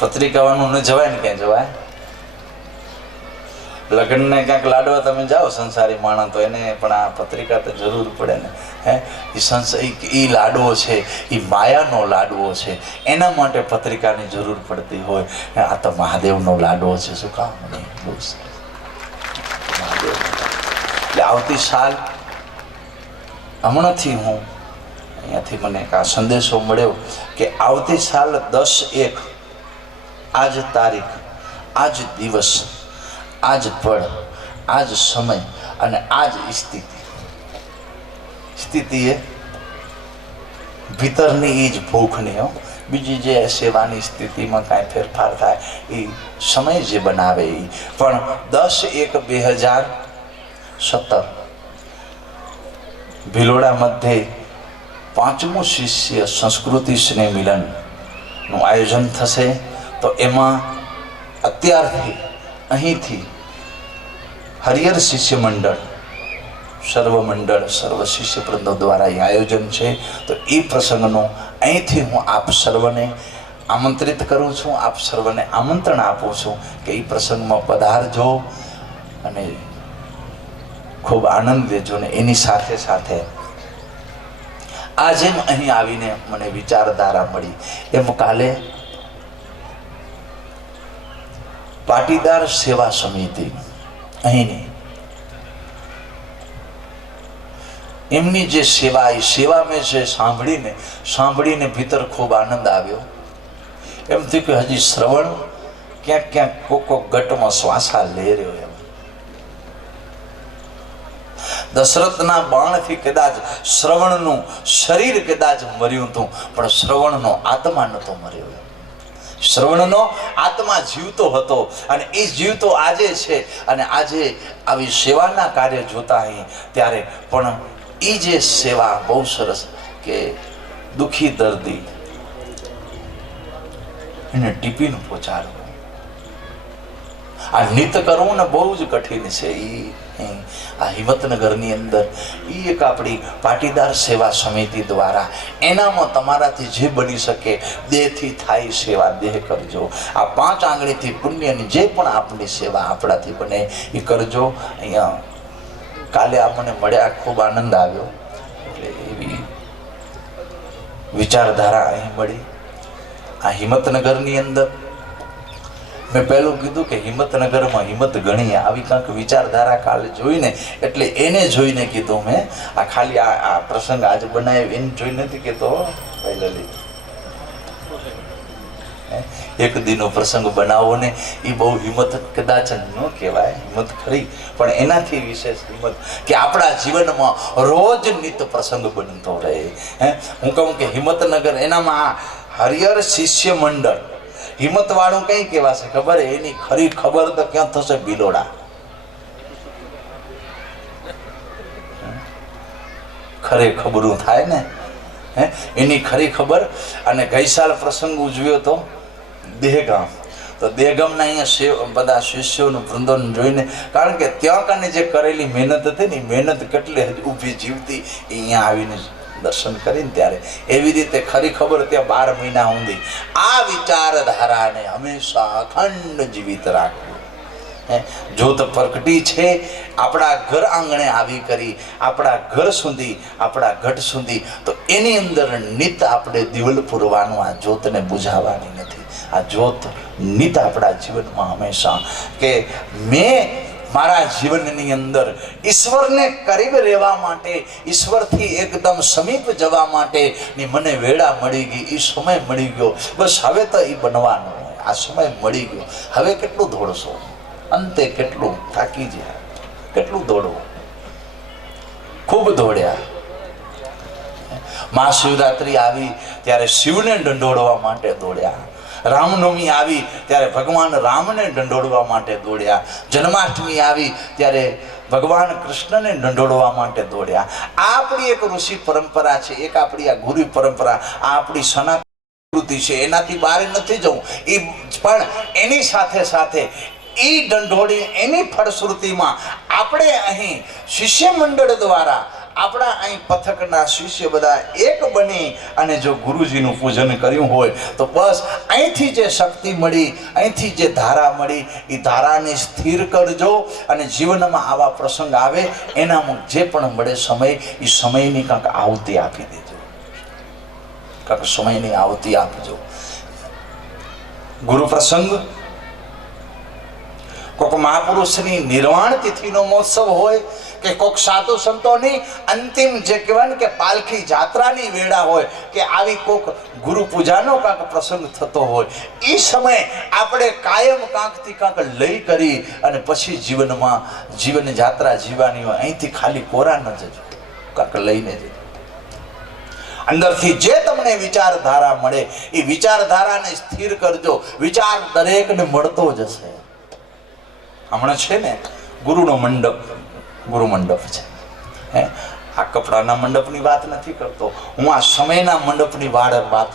પત્રિકાવાનું ન જવાય ને, ક્યાં જવાય? લગ્નને ક્યાંક લાડવા તમે જાઓ સંસારી માણસ, તો એને પણ આ પત્રિકા તો જરૂર પડે ને. એ લાડવો છે, એ માયાનો લાડવો છે, એના માટે પત્રિકાની જરૂર પડતી હોય. આ તો મહાદેવનો લાડવો છે, શું કામ નહીં? મહાદેવ. એટલે આવતી સાલ હમણાંથી હું અહીંયાથી મને એક આ સંદેશો મળ્યો કે આવતી સાલ 10/1 આજ તારીખ, આજ દિવસ, આજ પળ, આજ સમય અને આજ સ્થિતિ એ ભીતરની એ જ ભૂખની હો. બીજી જે સેવાની સ્થિતિમાં કાંઈ ફેરફાર થાય એ સમય જે બનાવે એ. પણ 10/1/2017 ભિલોડા મધ્યે 5મું શિષ્ય સંસ્કૃતિ સ્નેહ મિલનનું આયોજન થશે. તો એમાં અત્યારથી અહીંથી હરિહર શિષ્ય મંડળ, સર્વ મંડળ, સર્વ શિષ્ય વૃંદો દ્વારા એ આયોજન છે. તો એ પ્રસંગનો અહીંથી હું આપ સર્વને આમંત્રિત કરું છું, આપ સર્વને આમંત્રણ આપું છું કે એ પ્રસંગમાં પધારજો અને ખૂબ આનંદ લેજો. ને એની સાથે સાથે આજે અહીં આવીને મને વિચારધારા મળી એમ કાલે પાટીદાર સેવા સમિતિ અહીંની એમની જે સેવા, એ સેવા મેં જે સાંભળીને ભીતર ખૂબ આનંદ આવ્યો. એમ થયું કે હજી શ્રવણ ક્યાંક ક્યાંક કોક ગટમાં શ્વાસા લે રહ્યો. એમ દશરથના બાણથી કદાચ શ્રવણનું શરીર કદાચ મર્યું હતું, પણ શ્રવણનો આત્મા નહોતો મર્યો. શ્રવણનો આત્મા જીવતો હતો અને એ જીવતો આજે છે. અને આજે આવી સેવાના કાર્ય જોતા અહીં ત્યારે પણ એ જે સેવા બહુ સરસ કે દુઃખી દર્દી એને ટિફિન પહોંચાડવું, આ નિત્ય કરવું ને બહુ જ કઠિન છે. આ હિંમતનગરની અંદર એ એક આપણી પાટીદાર સેવા સમિતિ દ્વારા એનામાં તમારાથી જે બની શકે દેહથી થાય સેવા દેહ કરજો. આ 5 આંગળીથી પુણ્યની જે પણ આપની સેવા આપણાથી બને એ કરજો. અહીંયા કાલે આપણને મળ્યા, ખૂબ આનંદ આવ્યો. એટલે એવી વિચારધારા અહીં મળી. આ હિંમતનગરની અંદર મેં પહેલું કીધું કે હિંમતનગરમાં હિંમત ગણી આવી કાંઈક વિચારધારા કાલે જોઈને, એટલે એને જોઈને કીધું મેં. આ ખાલી આ પ્રસંગ આજે બનાવ્યો એને જોઈ નથી કહેતો લલિત. એક દીનો પ્રસંગ બનાવો ને એ બહુ હિંમત કદાચ ન કહેવાય, હિંમત ખરી, પણ એનાથી વિશેષ હિંમત કે આપણા જીવનમાં રોજ નિત્ય પ્રસંગ બનતો રહે. હું કહું કે હિંમતનગર એનામાં હરિહર શિષ્ય મંડળ હિંમત વાળું કઈ કહેવાશે ખબર? એની ખરી ખબર તો ક્યાં થશે? ભિલોડા. ખરે ખબરું થાય ને એની ખરી ખબર. અને ગઈ સાલ પ્રસંગ ઉજવ્યો તો દેહગામ. તો દેહગામના અહીંયા બધા શિષ્યોનું વૃંદોને જોઈને, કારણ કે ત્યાં કને જે કરેલી મહેનત હતી ને, મહેનત કેટલી ઊભી જીવતી અહીંયા આવીને દર્શન કરીને ત્યારે એવી રીતે ખરી ખબર ત્યાં 12 મહિના સુધી આ વિચારધારાને હંમેશા અખંડ જીવિત રાખવું. જ્યોત પ્રગટી છે આપણા ઘર આંગણે આવી કરી, આપણા ઘર સુધી, આપણા ઘટ સુધી. તો એની અંદર નિત આપણે દિવલ પૂરવાનું, આ જ્યોતને બુઝાવવાની નથી. આ જ્યોત નિત આપણા જીવનમાં હંમેશા કે મેં મારા જીવનની અંદર ઈશ્વરને કરીબ રહેવા માટે, ઈશ્વરથી એકદમ સમીપ જવા માટેની મને વેળા મળી ગઈ, એ સમય મળી ગયો. બસ હવે તો એ બનવાનું હોય. આ સમય મળી ગયો. હવે કેટલું દોડશો? અંતે કેટલું થાકી ગયા? કેટલું દોડવું? ખૂબ દોડ્યા. મહાશિવરાત્રિ આવી ત્યારે શિવને દંડોળવા માટે દોડ્યા. રામનવમી આવી ત્યારે ભગવાન રામને દંડોળવા માટે દોડ્યા. જન્માષ્ટમી આવી ત્યારે ભગવાન કૃષ્ણને દંડોળવા માટે દોડ્યા. આ આપણી એક ઋષિ પરંપરા છે, એક આપણી આ ગુરુ પરંપરા, આ આપણી સનાતન સંસ્કૃતિ છે. એનાથી બહાર નથી જવું. એ પણ એની સાથે સાથે એ દંડોળી એની ફળશ્રુતિમાં આપણે અહીં શિષ્ય મંડળ દ્વારા આપણા અહીં પથકના શિષ્ય બધા એક બની અને જો ગુરુજીનું પૂજન કર્યું હોય તો બસ અહીંથી જે શક્તિ મળી, અહીંથી જે ધારા મળી, એ ધારાને સ્થિર કરજો અને જીવનમાં આવા પ્રસંગ આવે એનામાં જે પણ મળે સમય, એ સમયની કાંક આહુતિ આપી દેજો, કાંક સમયની આહુતિ આપજો. ગુરુ પ્રસંગ, કોઈક મહાપુરુષની નિર્વાણ તિથિનો મહોત્સવ હોય કે કોઈક સાધુ સંતોની અંતિમ જે કહેવાય ને કે પાલખી જાત્રાની વેળા હોય કે આવી કોઈક ગુરુ પૂજાનો કાંક પ્રસંગ થતો હોય, એ સમયે આપણે કાયમ કાંકથી કાંક લઈ કરી અને પછી જીવન જાત્રા જીવવાની હોય. અહીંથી ખાલી કોરા ન જજો, કાંક લઈને જજો. અંદરથી જે તમને વિચારધારા મળે એ વિચારધારાને સ્થિર કરજો. વિચાર દરેકને મળતો જ હશે. હમણાં છે ને ગુરુ મંડપ છે, હે, આ કપડાના મંડપની વાત નથી કરતો હું, આ સમયના મંડપની વાત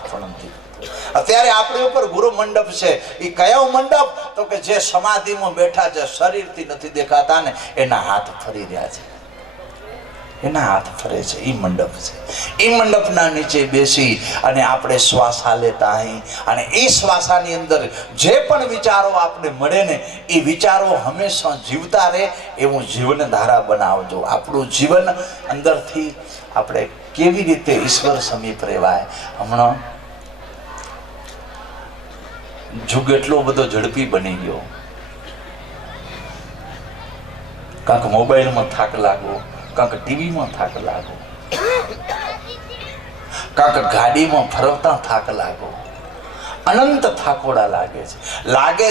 પણ નથી કરતો. અત્યારે આપણી ઉપર ગુરુ મંડપ છે. એ કયો મંડપ? તો કે જે સમાધિમાં બેઠા છે, શરીરથી નથી દેખાતા ને એના હાથ ફરી રહ્યા છે, એના હાથ ફરે છે, એ મંડપ છે. એ મંડપના નીચે બેસી અને આપણે શ્વાસા લેતા અહીં અને એ શ્વાસાની અંદર જે પણ વિચારો આપણે મળે ને એ વિચારો હંમેશા જીવતા રહે એવું જીવન ધારા બનાવજો. આપણું જીવન અંદરથી આપણે કેવી રીતે ઈશ્વર સમીપ રહેવાય. હમણાં યુગ એટલો બધો ઝડપી બની ગયો, કાંક મોબાઈલમાં થાક લાગો, કાંક ટીવીમાં થાક લાગો, કાંક ગાડીમાં ફરવતા થાક લાગો, અનંત થાકોડા લાગે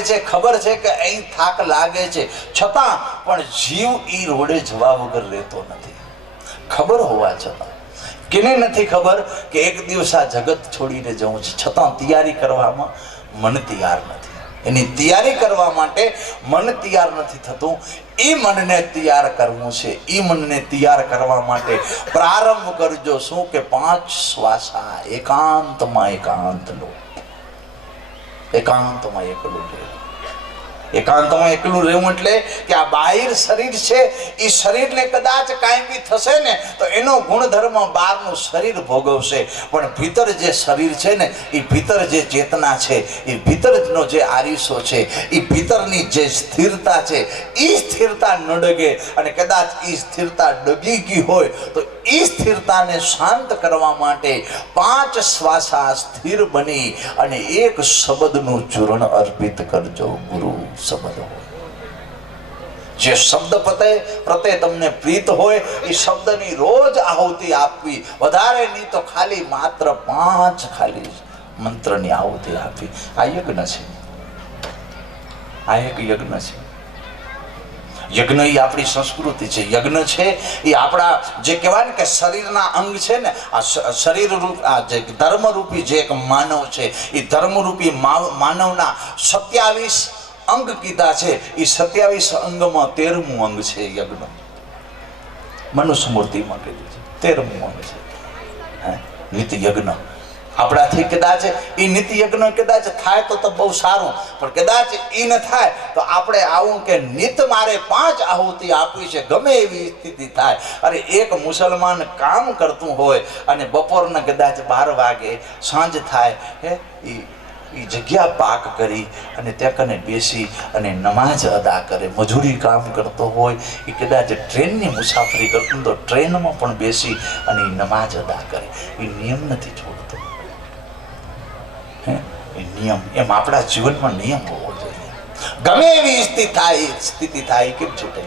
છે. ખબર છે કે અહીં થાક લાગે છે, છતાં પણ જીવ ઈ રોડે જવા વગર રહેતો નથી. ખબર હોવા છતાં કેને નથી ખબર કે એક દિવસ આ જગત છોડીને જવું છે, છતાં તૈયારી કરવામાં મન તૈયાર નથી. એની તૈયારી કરવા માટે મન તૈયાર નથી થતું. એ મનને તૈયાર કરવું છે. એ મનને તૈયાર કરવા માટે પ્રારંભ કરજો. શું કે 5 શ્વાસા એકાંતમાં એકાંત લો. એકાંતમાં એકલું રહેવું. એકાંતમાં એકલું રહેવું એટલે કે આ બાહિર શરીર છે એ શરીરને કદાચ કાયમી થશે ને તો એનો ગુણધર્મ બહારનું શરીર ભોગવશે, પણ ભીતર જે શરીર છે ને એ ભીતર જે ચેતના છે, એ ભીતરનો જે આયુષો છે, એ ભીતરની જે સ્થિરતા છે એ સ્થિરતા ન ડગે. અને કદાચ એ સ્થિરતા ડગી ગઈ હોય તો એ સ્થિરતાને શાંત કરવા માટે 5 શ્વાસા સ્થિર બની અને એક શબ્દનું ચૂર્ણ અર્પિત કરજો. ગુરુ શબ્દ હોય, જે શબ્દ પ્રત્યે તમને પ્રીત હોય એ શબ્દની રોજ આહુતિ આપવી. વધારે નહીં તો ખાલી માત્ર 5 ખાલી મંત્રની આહુતિ આપવી. આ યજ્ઞ છે, આ એક યજ્ઞ છે. યજ્ઞ એ આપણી સંસ્કૃતિ છે. યજ્ઞ છે એ આપણા જે કહેવાય ને કે શરીરના અંગ છે ને, આ શરીર રૂપ, આ જે ધર્મરૂપી જે એક માનવ છે, એ ધર્મરૂપી માનવના 27 અંગ કીધા છે. એ 27 અંગમાં 13મું અંગ છે યજ્ઞ. મનુસ્મૃતિમાં કીધું છે 13મું અંગ છે નિત્ય યજ્ઞ. આપણાથી કદાચ એ નીતિ યજ્ઞ કદાચ થાય તો બહુ સારું, પણ કદાચ એ ન થાય તો આપણે આવું કે નિત મારે 5 આહુતિ આપવી છે, ગમે એવી સ્થિતિ થાય. અરે એક મુસલમાન કામ કરતું હોય અને બપોરના કદાચ 12 વાગે સાંજ થાય, હે, એ જગ્યા પાક કરી અને ત્યાં કને બેસી અને નમાજ અદા કરે. મજૂરી કામ કરતો હોય એ કદાચ ટ્રેનની મુસાફરી કરતો તો ટ્રેનમાં પણ બેસી અને નમાજ અદા કરે. એ નિયમ નથી છોડતો, એ નિયમ. એમ આપણા જીવનમાં નિયમ હોવો જોઈએ. ગમે એવી સ્થિતિ થાય કેમ છૂટે.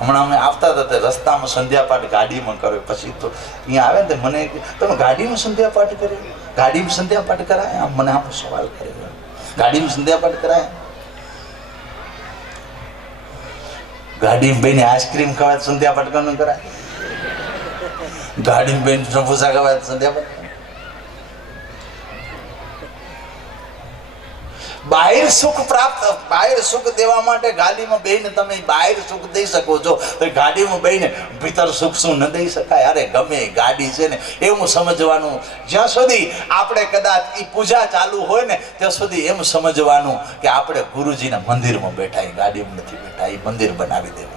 હમણાં અમે આવતા હતા રસ્તામાં સંધ્યાપાઠ ગાડીમાં કર્યો. પછી તો અહીંયા આવે ને મને તમે ગાડીમાં સંધ્યાપાઠ કર્યો? ગાડીમાં સંધ્યાપાઠ કરાય? આમ મને આમ સવાલ કર્યો, ગાડીમાં સંધ્યાપાઠ કરાય? ગાડીમાં બેને આઈસ્ક્રીમ ખવાય સંધ્યાપાઠ કોણ કરાય? ગાડીમાં બેન સમોસા ખવાય સંધ્યાપાઠ? બાહિર સુખ દેવા માટે ગાડીમાં બેહીને તમે બાહિર સુખ દઈ શકો છો, તો ગાડીમાં બેહીને ભીતર સુખ શું ન દઈ શકાય? અરે ગમે ગાડી છે ને એવું સમજવાનું. જ્યાં સુધી આપણે કદાચ એ પૂજા ચાલુ હોય ને ત્યાં સુધી એમ સમજવાનું કે આપણે ગુરુજીના મંદિરમાં બેઠા, એ ગાડીમાં નથી બેઠા. એ મંદિર બનાવી દેવું.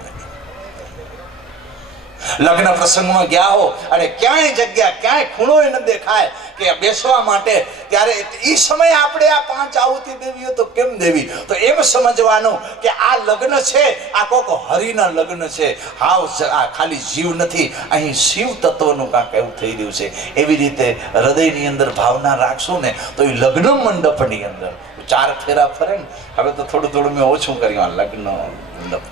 લગ્ન પ્રસંગમાં ગયા હો અને ક્યાંય જગ્યા ક્યાંય ખૂણો ન દેખાય કે બેસવા માટે, ત્યારે એ સમયે આપણે આ 5 આહુતિ દેવી હોય તો કેમ દેવી? તો એમ સમજવાનું કે આ લગ્ન છે, આ કોક હરિના લગ્ન છે, હાવ આ ખાલી જીવ નથી, અહીં શિવ તત્વનું કાંક એવું થઈ રહ્યું છે. એવી રીતે હૃદયની અંદર ભાવના રાખશું ને તો એ લગ્ન મંડપની અંદર 4 ફેરા ફરે ને. હવે તો થોડું મેં ઓછું કર્યું લગ્ન મંડપ.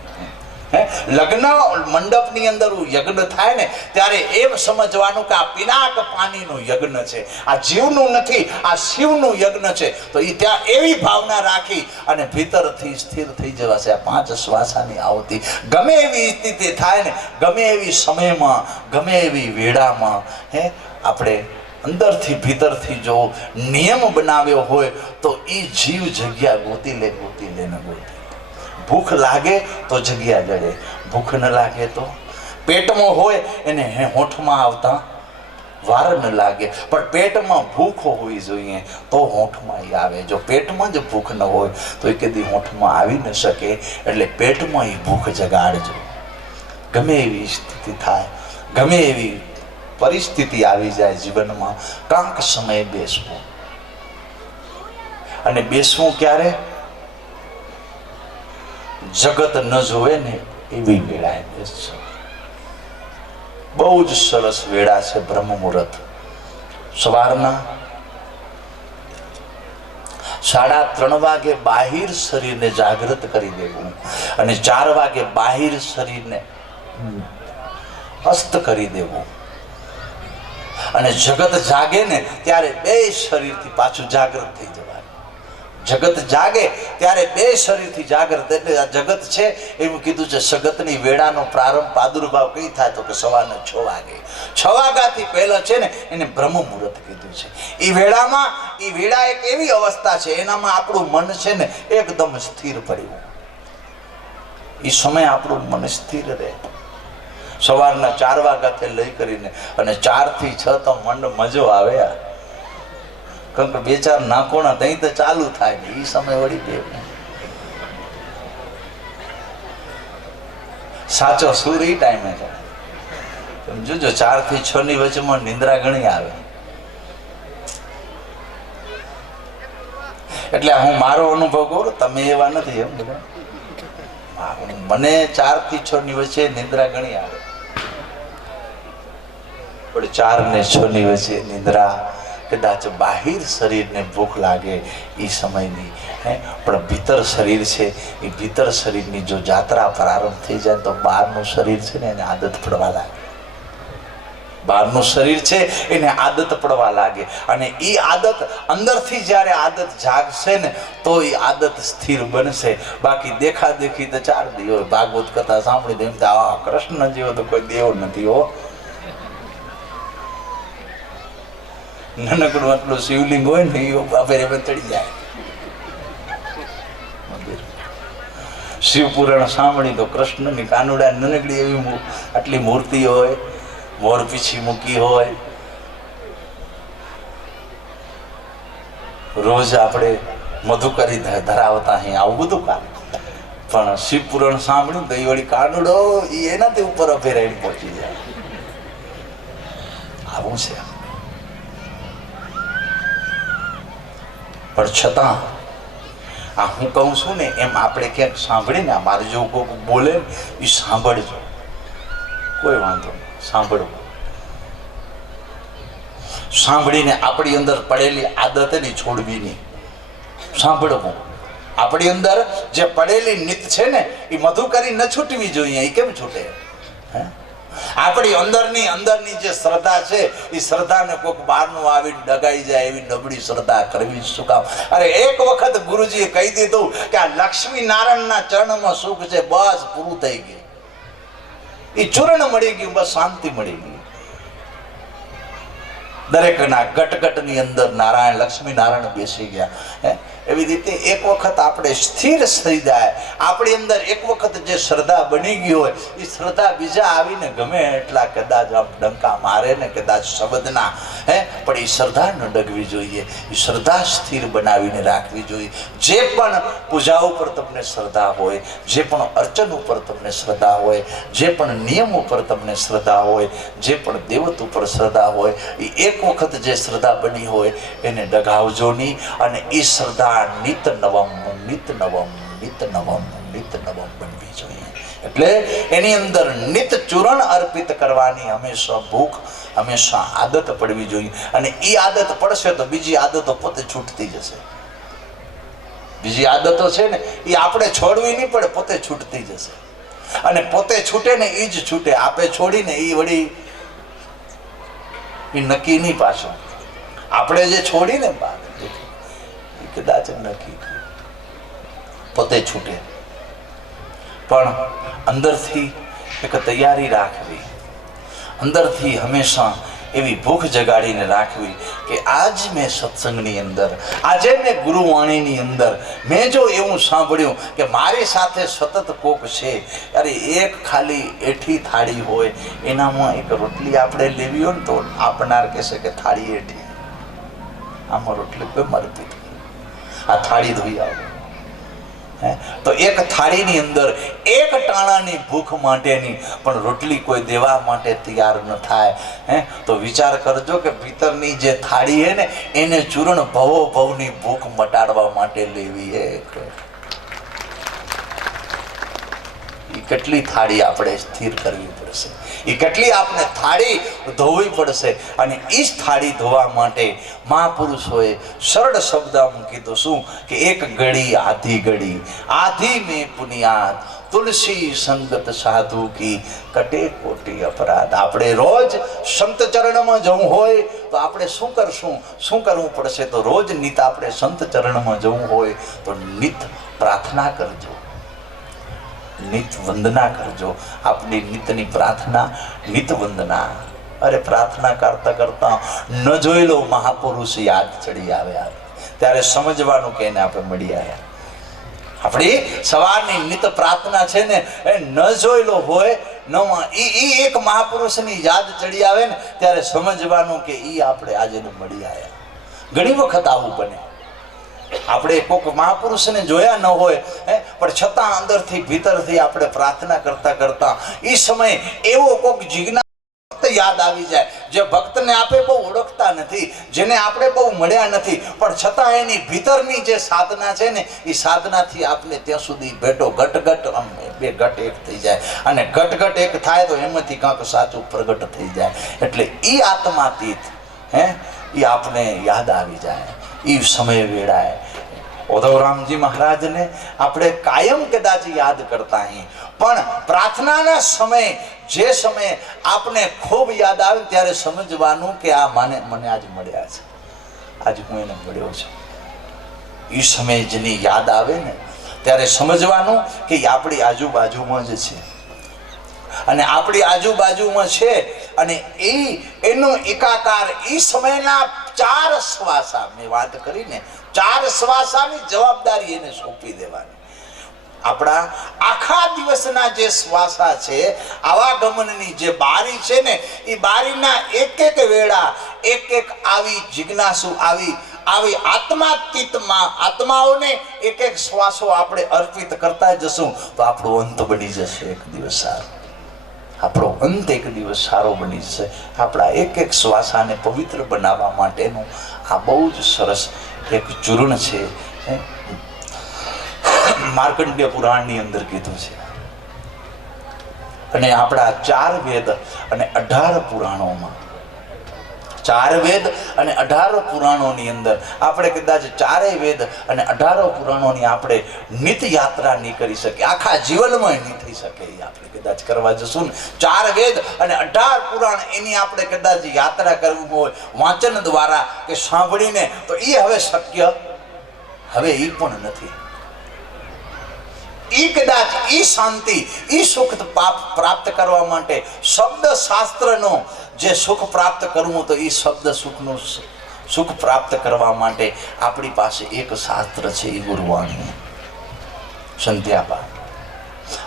લગ્ન મંડપની અંદર યજ્ઞ થાય ને ત્યારે એમ સમજવાનું કે આ પિનાક પાણીનું યજ્ઞ છે, આ જીવનું નથી, આ શિવનું યજ્ઞ છે. તો એ ત્યાં એવી ભાવના રાખી અને ભીતરથી સ્થિર થઈ જવાશે. આ 5 શ્વાસાની આવતી ગમે એવી સ્થિતિ થાય ને, ગમે એવી સમયમાં, ગમે એવી વેળામાં, આપણે અંદરથી ભીતરથી જો નિયમ બનાવ્યો હોય તો એ જીવ જગ્યા ગોતી લે ને ગોતી. ભૂખ લાગે તો જગ્યા જડે, ભૂખ ન લાગે તો પેટમાં હોય એને હોઠમાં આવતા વાર ન લાગે, પણ પેટમાં ભૂખ હોવી જોઈએ તો હોઠમાં એ આવે. જો પેટમાં જ ભૂખ ન હોય તો એ કદી હોઠમાં આવી ન શકે. એટલે પેટમાં એ ભૂખ જગાડજો. ગમે એવી સ્થિતિ થાય, ગમે એવી પરિસ્થિતિ આવી જાય જીવનમાં, કાંક સમય બેસવું. અને બેસવું ક્યારે? જગત ન જોવે ને એવી વેળાએ બેસજો. બહુ જ સરસ વેળા છે બ્રહ્મ મુહૂર્ત. સવારના 3:30 વાગે બાહિર શરીરને જાગૃત કરી દેવું અને 4 વાગે બાહિર શરીરને અસ્ત કરી દેવું. અને જગત જાગે ને ત્યારે 2 શરીરથી પાછું જાગૃત થઈ જવાનું. જગત જાગે ત્યારે 2 શરીરથી જાગૃત. એટલે આ જગત છે એવું કીધું છે. જગતની વેળાનો પ્રારંભ પ્રાદુર્ભાવ કઈ થાય તો કે સવારના 6 વાગે. 6 વાગ્યાથી પહેલા છે ને એને બ્રહ્મ મુહૂર્ત કીધું છે. એ વેળામાં, એ વેળા એક એવી અવસ્થા છે એનામાં આપણું મન છે ને એકદમ સ્થિર પડ્યું. એ સમય આપણું મન સ્થિર રહે. સવારના 4 વાગ્યાથી લઈ કરીને અને 4 થી 6 તો મન મજો આવે. કારણ કે 2-4 નાકોણા તઈ તો ચાલુ થાય ને એ સમય વળી બે સાચો સુર એ ટાઈમે છે. સમજો 4 થી 6 ની વચ્ચેમાં નિંદ્રા ઘણી આવે. એટલે હું મારો અનુભવ કરું, તમે એવા નથી એમ બધા. મને 4 થી 6 ની વચ્ચે નિંદ્રા ઘણી આવે, પણ 4 ને 6 ની વચ્ચે નિંદ્રા કદાચ બાહિર શરીરને ભૂખ લાગે એ સમયની, પણ ભીતર શરીર છે એ ભીતર શરીરની જો જાત્રા પ્રારંભ થઈ જાય તો બહારનું શરીર છે ને એને આદત પડવા લાગે. બહારનું શરીર છે એને આદત પડવા લાગે. અને એ આદત અંદરથી જ્યારે આદત જાગશે ને તો એ આદત સ્થિર બનશે. બાકી દેખાદેખી તો 4 દિવસ ભાગવત કથા સાંભળી દે એમ આ કૃષ્ણ જેવો તો કોઈ દેવ નથી હો. નાનકડું આટલું શિવલિંગ હોય ને એ અભેરે ચડી જાય. શિવપુરાણ સાંભળી તો કૃષ્ણની કાનુડા નાનકડી એવી આટલી મૂર્તિ હોય, મોર પીછી મૂકી હોય. રોજ આપણે મધુકરી ધરાવતા અહીં આવું બધું કામ, પણ શિવપુરાણ સાંભળ્યું તો એ વળી કાનુડો એ એનાથી ઉપર અભેરાઈને પહોંચી જાય. આવું છે. પણ છતાં આ હું કહું છું ને એમ આપણે ક્યાંક સાંભળીને મારે જેવું કોઈ બોલે એ સાંભળજો, કોઈ વાંધો નહીં, સાંભળવું. સાંભળીને આપણી અંદર પડેલી આદત ની છોડવી નહીં, સાંભળવું. આપણી અંદર જે પડેલી નીત છે ને એ મધુકરી ન છૂટવી જોઈએ. એ કેમ છૂટે? આપણી અંદરની જે શ્રદ્ધા છે એ શ્રદ્ધાને કોઈક બહારનું આવીને ડગાઈ જાય એવી નબળી શ્રદ્ધા કરવી શું કામ? અરે એક વખત ગુરુજીએ કહી દીધું કે આ લક્ષ્મી નારાયણના ચરણમાં સુખ છે, બસ પૂરું થઈ ગયું. એ ચૂર્ણ મળી ગયું, બસ શાંતિ મળી ગઈ. દરેકના ગટગટની અંદર નારાયણ લક્ષ્મી નારાયણ બેસી ગયા. એવી રીતે એક વખત આપણે સ્થિર થઈ જાય, આપણી અંદર એક વખત જે શ્રદ્ધા બની ગઈ હોય એ શ્રદ્ધા બીજા આવીને ગમે એટલા કદાચ આમ ડંકા મારે ને કદાચ શબ્દના પણ એ શ્રદ્ધા ન ડગવી જોઈએ. એ શ્રદ્ધા સ્થિર બનાવીને રાખવી જોઈએ. જે પણ પૂજા ઉપર તમને શ્રદ્ધા હોય, જે પણ અર્ચન ઉપર તમને શ્રદ્ધા હોય, જે પણ નિયમ ઉપર તમને શ્રદ્ધા હોય, જે પણ દેવત ઉપર શ્રદ્ધા હોય, એ એક વખત જે શ્રદ્ધા બની હોય એને ડગાવજો નહીં. અને એ શ્રદ્ધા નિત નવમ બનવી જોઈએ. એટલે એની અંદર નિત ચૂરણ અર્પિત કરવાની હંમેશા ભૂખ, હંમેશા આદત પડવી જોઈએ. અને એ આદત પડશે તો બીજી આદતો પોતે છૂટતી જશે. બીજી આદતો છે ને એ આપણે છોડવી નહીં પડે, પોતે છૂટતી જશે. અને પોતે છૂટે ને એ જ છૂટે. આપે છોડીને એ વળી એ નક્કી નહીં. પાછો આપણે જે છોડીને કદાચ નક્કી પોતે છૂટે. પણ અંદરથી એક તૈયારી રાખવી, અંદરથી હંમેશા એવી ભૂખ જગાડીને રાખવી કે આજ મેં સત્સંગની અંદર, આજે મેં ગુરુવાણીની અંદર મેં જો એવું સાંભળ્યું કે મારી સાથે સતત કોક છે, અરે એક ખાલી એઠી થાળી હોય એનામાં એક રોટલી આપણે લેવી હોય ને તો આપનાર કહેશે કે થાળી એઠી, આમાં રોટલી કોઈ મરતી, આ થાળી ધોઈ આવો. તો એક થાળીની અંદર એક ટાણાની ભૂખ માટેની પણ રોટલી કોઈ દેવા માટે તૈયાર ન થાય તો વિચાર કરજો કે ભીતરની જે થાળી હે ને એને ચૂર્ણ ભવો ભવની ભૂખ મટાડવા માટે લેવી હે. એ કેટલી થાળી આપણે સ્થિર કરવી પડશે, એ કેટલી આપણે થાળી ધોવી પડશે. અને એ જ થાળી ધોવા માટે મહાપુરુષોએ સરળ શબ્દમાં કીધું શું કે એક ઘડી આધી ઘડી આધી મેં પુનિયાદ તુલસી સંગત સાધુ કી કટે કોટી અપરાધ. આપણે રોજ સંત ચરણમાં જવું હોય તો આપણે શું કરશું, શું કરવું પડશે? તો રોજ નિત આપણે સંત ચરણમાં જવું હોય તો નિત પ્રાર્થના કરજો, નિત વંદના કરજો. આપણી નિતની પ્રાર્થના, નિત વંદના. અરે પ્રાર્થના કરતા કરતા ન જોઈ લો મહાપુરુષ યાદ ચડી આવ્યા ત્યારે સમજવાનું કે એને આપણે મળી આવ્યા. આપણી સવારની નિત પ્રાર્થના છે ને એ ન જોઈ લો હોય ઈ એક મહાપુરુષની યાદ ચડી આવે ને ત્યારે સમજવાનું કે ઈ આપણે આજે મળી આવ્યા. ઘણી વખત આવું બને, આપણે કોઈક મહાપુરુષને જોયા ન હોય પણ છતાં અંદરથી ભીતરથી આપણે પ્રાર્થના કરતા કરતા એ સમયે એવો કોઈક જિજ્ઞાસુ યાદ આવી જાય જે ભક્તને આપણે બહુ ઓળખતા નથી, જેને આપણે બહુ મળ્યા નથી, પણ છતાં એની ભીતરની જે સાધના છે ને એ સાધનાથી આપણે ત્યાં સુધી ભેટો ઘટઘટ બે ઘટ એક થઈ જાય. અને ઘટઘટ એક થાય તો એમાંથી કાંક સાચું પ્રગટ થઈ જાય. એટલે એ આત્માતીત એ આપણે યાદ આવી જાય એ સમય વેળાએ. ઉદ્ધવરામજી મહારાજને આપણે કાયમ કદાચ યાદ કરતા અહીં, પણ પ્રાર્થનાના સમયે જે સમયે આપણે ખૂબ યાદ આવે ત્યારે સમજવાનું કે આ મને આજ મળ્યા છે, આજે હું એને મળ્યો છું. એ સમયે જેની યાદ આવે ને ત્યારે સમજવાનું કે આપણી આજુબાજુમાં જ છે અને આપણી આજુબાજુમાં છે. અને એનો એકાકાર એ સમયના 4 શ્વાસા મેં વાત કરીને 4 શ્વાસાની જવાબદારી એને સોંપી દેવાની. આપણા આખા દિવસના જે શ્વાસા છે, આવાગમનની જે બારી છે ને એ બારીના એક એક વેળા એક એક આવી જિજ્ઞાસુ આવી આત્માતીતમાં આત્માઓને એક એક શ્વાસો આપણે અર્પિત કરતા જશું તો આપણો અંત બની જશે એક દિવસ સારો. આપણો અંત એક દિવસ સારો બની જશે. આપણા એક એક શ્વાસાને પવિત્ર બનાવવા માટેનું આ બહુ જ સરસ એક ચૂર્ણ છે. માર્કંડેય પુરાણની અંદર કીધું છે. અને આપણા 4 વેદ અને 18 પુરાણોમાં 4 વેદ અને 18 પુરાણોની અંદર આપણે કદાચ 4 વેદ અને 18 પુરાણોની આપણે નિત યાત્રા નહીં કરી શકીએ, આખા જીવનમાં નહીં થઈ શકે. એ આપણે કદાચ કરવા જશું ને 4 વેદ અને 18 પુરાણ એની આપણે કદાચ યાત્રા કરવી હોય વાંચન દ્વારા કે સાંભળીને તો એ હવે શક્ય હવે એ પણ નથી. ઈ કદાચ ઈ શાંતિ ઈ સુખ પ્રાપ્ત કરવા માટે શબ્દ શાસ્ત્રનો જે સુખ પ્રાપ્ત કરવું તો ઈ શબ્દ સુખનું સુખ પ્રાપ્ત કરવા માટે આપણી પાસે એક શાસ્ત્ર છે, એ ગુરુવાણી સંધ્યાપાઠ.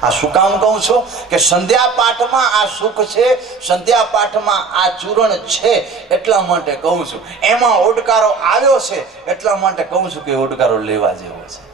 આ શું કામ કહું છું કે સંધ્યા પાઠમાં આ સુખ છે, સંધ્યા પાઠમાં આ ચૂરણ છે, એટલા માટે કહું છું. એમાં ઓડકારો આવ્યો છે એટલા માટે કહું છું કે ઓડકારો લેવા જેવો છે.